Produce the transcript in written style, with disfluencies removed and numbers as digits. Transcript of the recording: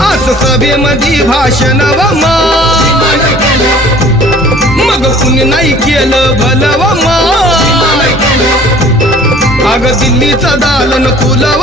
आज सभेमध्ये भाषण व मग कुणी नाही केलं भलं व अग दिल्लीचं दालन खुलव